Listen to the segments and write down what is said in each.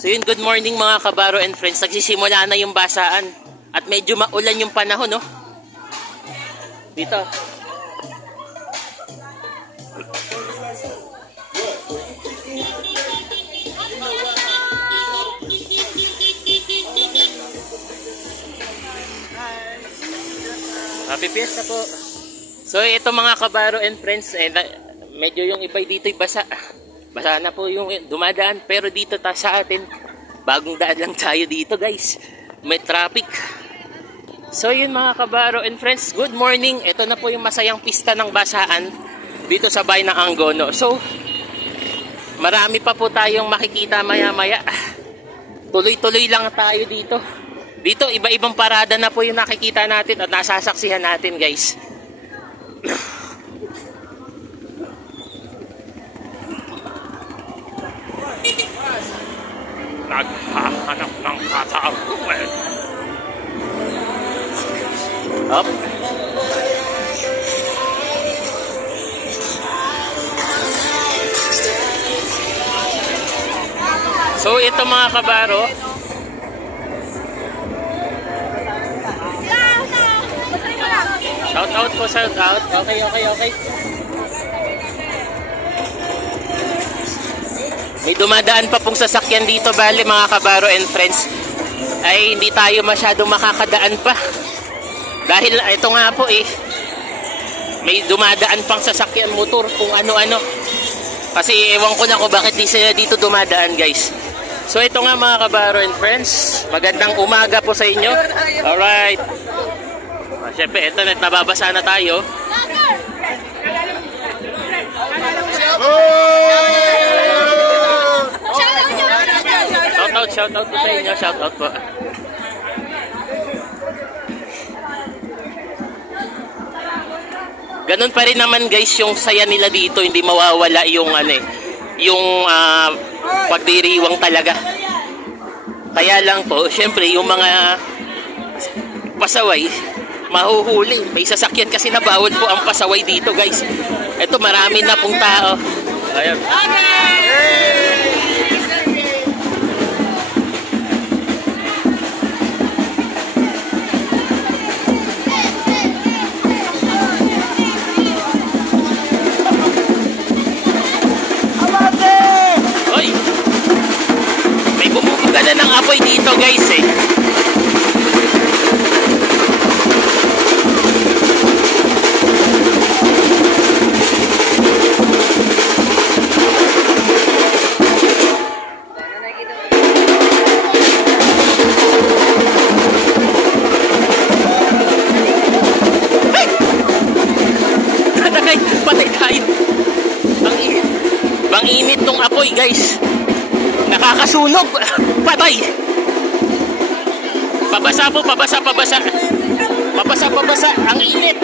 So yun, good morning mga kabaro and friends. Nagsisimula na yung basaan. At medyo maulan yung panahon, no? Dito. Happy Fiesta po. So ito mga kabaro and friends, medyo yung iba'y dito'y basa. Basa na po yung dumadaan, pero dito sa atin, bagong daan lang tayo dito guys. May traffic. So yun mga kabaro and friends, good morning. Ito na po yung masayang pista ng basaan dito sa bayan ng Angono. So, marami pa po tayong makikita maya-maya. Tuloy-tuloy lang tayo dito. Dito, iba-ibang parada na po yung nakikita natin at nasasaksihan natin guys. Naghahanap ng katarungan. Up. So ito mga kabaro, shout out po, shout out. Okay. May dumadaan pa pong sasakyan dito, bali mga kabaro and friends, ay hindi tayo masyadong makakadaan pa. Dahil ito nga po may dumadaan pang sasakyan motor kung ano-ano. Kasi ewan ko na kung bakit di sila dito dumadaan guys. So ito nga mga kabaro and friends, magandang umaga po sa inyo. Alright. Siyempre ito na, nababasa na tayo. Shout out po sa inyo, shout out po. Ganun pa rin naman guys yung saya nila dito, hindi mawawala yung pagdiriwang talaga. Kaya lang po, syempre yung mga pasaway mahuhuli. May sasakyan kasi na bawal po ang pasaway dito guys. Ito marami na pong tao. Ayun. Ng apoy dito guys patay tayo. Bang init nung apoy guys, nakakasunog. Patay. Pabasa. Ang init.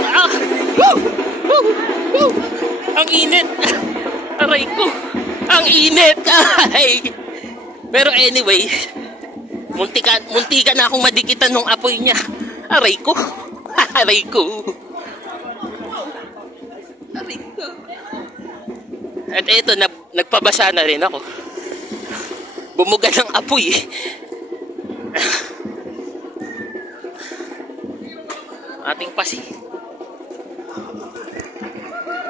Ang init. Aray ko. Ang init. Ay. Pero anyway, muntika na akong madikitan ng apoy niya. Aray ko. At eto, nagpabasa na rin ako. Bumuga ng apoy. Ating pasi.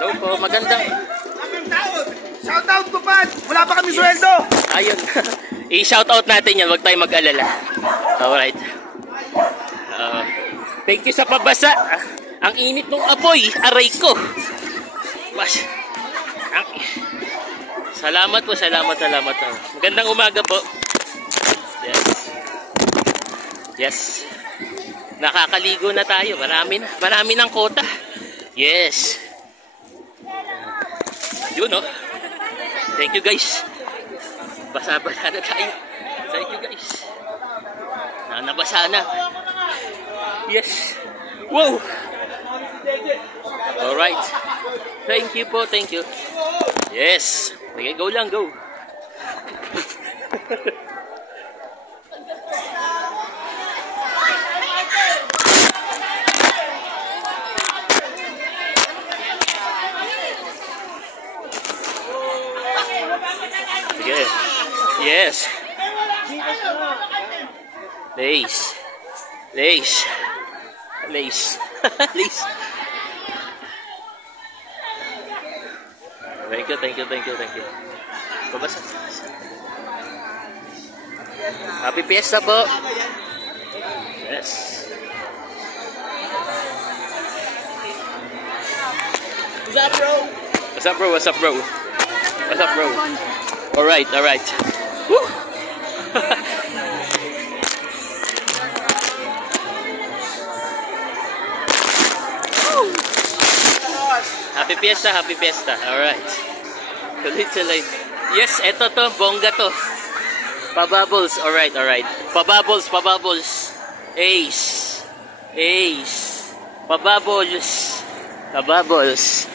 Daw po, magandang. Shout out ko pa. Wala pa kami sweldo. Ayun. I-shout out natin yan, wag tayo mag-alala. Alright. Thank you sa pabasa. Ang init ng apoy. Aray ko. Salamat po. Magandang umaga po. Yes. Nakakaligo na tayo. Marami ng kota. Yes. Yun Thank you guys. Basa-basa na tayo. Thank you guys. Nabasa na. Yes. Wow. Alright. Thank you po. Yes. Okay, go lang, go. Sige. Yes. Lace. Lace. Lace. Lace. Thank you, thank you, thank you, thank you. Babasa. Happy Fiesta po. Yes. What's up, bro? What's up, bro? What's up, bro? What's up, bro? Alright, alright. Woo! Happy Fiesta, happy Fiesta. Alright. Tuloy-tuloy. Yes, eto to. Bongga to. Pabubbles. Alright, alright. Pabubbles, pabubbles. Ace. Ace. Pabubbles. Pabubbles.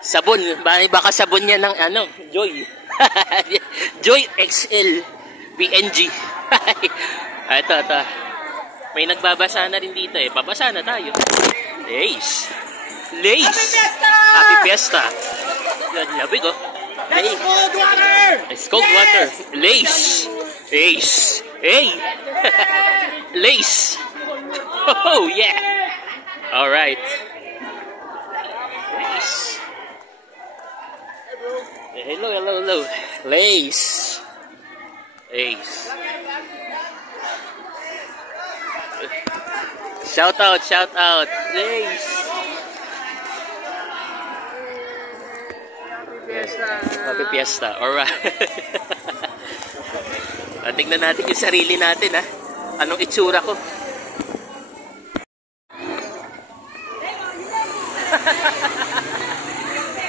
Sabon. Baka sabon niya ng ano, Joy. Joy XL. PNG. Ito, ito. May nagbabasa na rin dito eh. Pabasa na tayo. Ace. Lace. Happy Fiesta. Good, labig oh. That's cold water! It's cold water. Lace. Ace. Hey. Lace. Oh yeah. All right. Lace. Hello, hello, hello. Lace. Ace. Shout out, shout out. Lace. Happy Fiesta. Alright. Tingnan natin yung sarili natin ha. Anong itsura ko?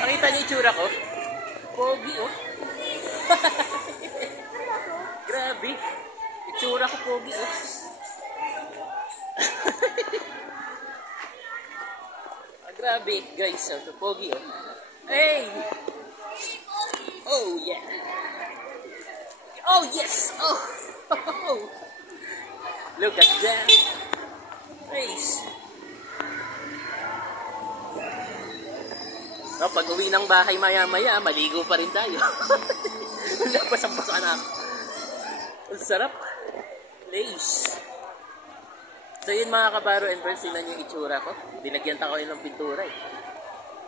Nakita niyo itsura ko? Pogi oh. Grabe. Itsura ko pogi oh. Grabe guys. Oh, pogi oh. Hey! Oh, yeah. Oh, yes. Oh. Look at that. Nice. No, pag uwi ng bahay maya-maya, maligo pa rin tayo. Lapasang-pasa na ako. Ang sarap. Lace. So yun mga kabaro and friends, tingnan yung itsura ko. Dinagyan ko yun ng pintura eh.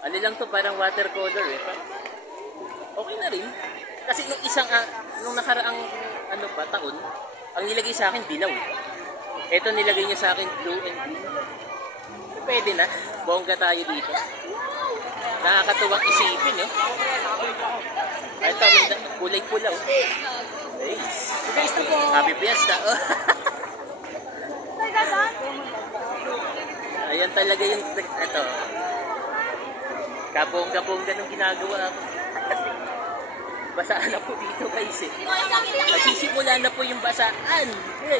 Ano lang to, parang watercolor eh. Okay na rin. Kasi nung nakaraang taon, ang nilagay sa akin dilaw eh. Ito nilagay niya sa akin blue and green. So, pwede na. Bongga tayo dito. Nakakatuwang isipin eh. Ito, may kulay pula oh. Hey. Happy Fiesta oh. Ayan talaga yung ito. Kabongga-bongga nung ginagawa ko. Basaan na po dito guys eh. Nagsisimula na po yung basaan. Hey.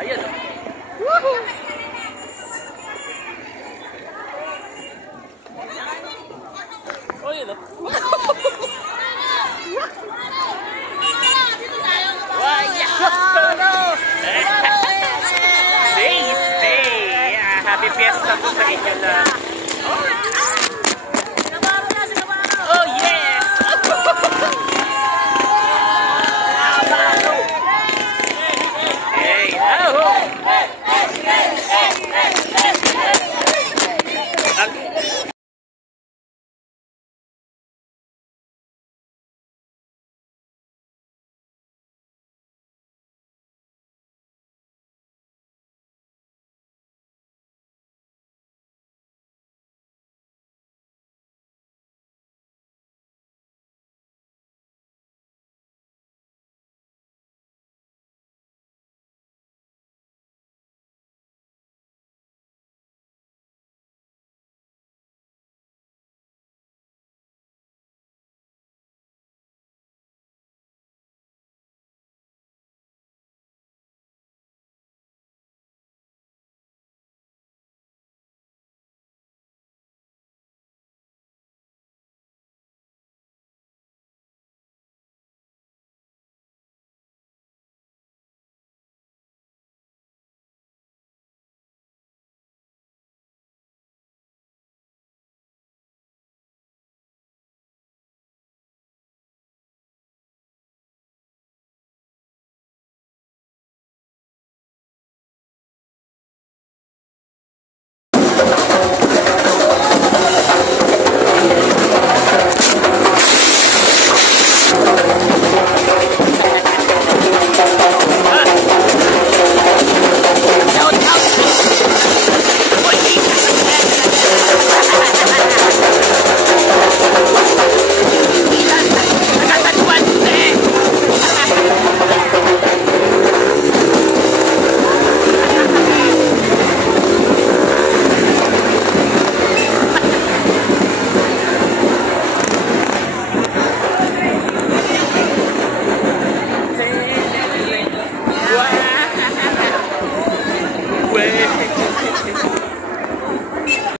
Ayan oh. Woohoo! Oh yun oh. Happy Fiesta po sa inyo lang. Uwe!